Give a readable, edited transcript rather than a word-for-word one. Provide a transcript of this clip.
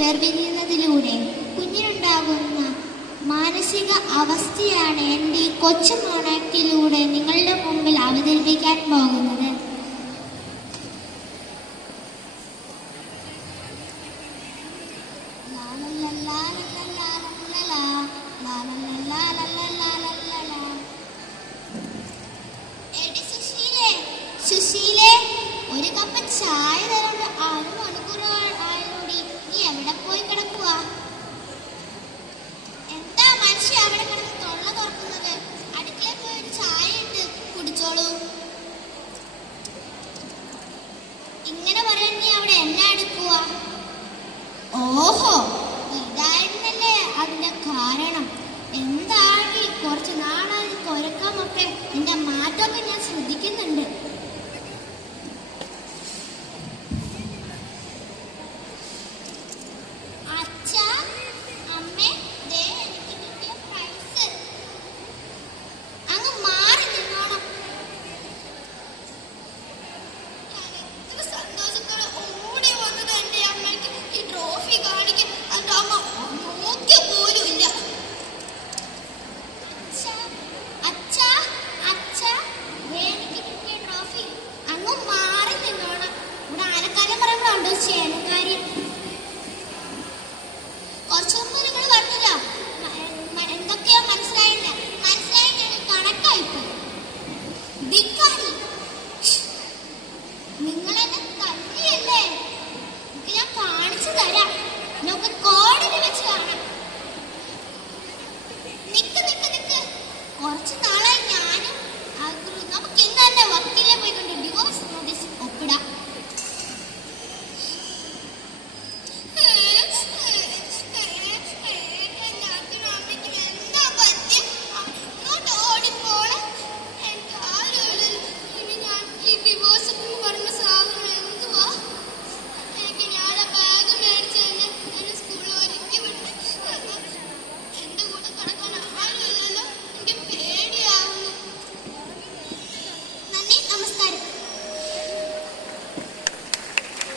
വേർപിരിയുന്നതിലൂടെ കുഞ്ഞിനുണ്ടാകുന്ന മാനസിക അവസ്ഥയാണ് എൻ്റെ ഈ കൊച്ചു മോണക്കിലൂടെ നിങ്ങളുടെ മുമ്പിൽ അവതരിപ്പിക്കാൻ പോകുന്നത്. സുശീലേ, ഒരു കപ്പ് ചായ തരാണ്ട് 6 മണിക്കൂർ ആയോടി. നീ എവിടെ പോയി കിടക്കുക? എന്താ മനുഷ്യ അവിടെ കിടന്ന് തൊള്ള തുറക്കുന്നത്? അടുക്കളയിൽ പോയി ഒരു ചായ ഇട്ട് കുടിച്ചോളൂ. ഇങ്ങനെ പറയാൻ നീ അവിടെ എന്നെ എടുക്കുക? ഓഹോ, ഇതായിരുന്നല്ലേ അതിന്റെ കാരണം. എന്താണെങ്കിൽ കുറച്ച് നാളായി കൊരക്കാമൊക്കെ എന്റെ മാറ്റമൊക്കെ ഞാൻ ശ്രദ്ധിക്കുന്നുണ്ട്.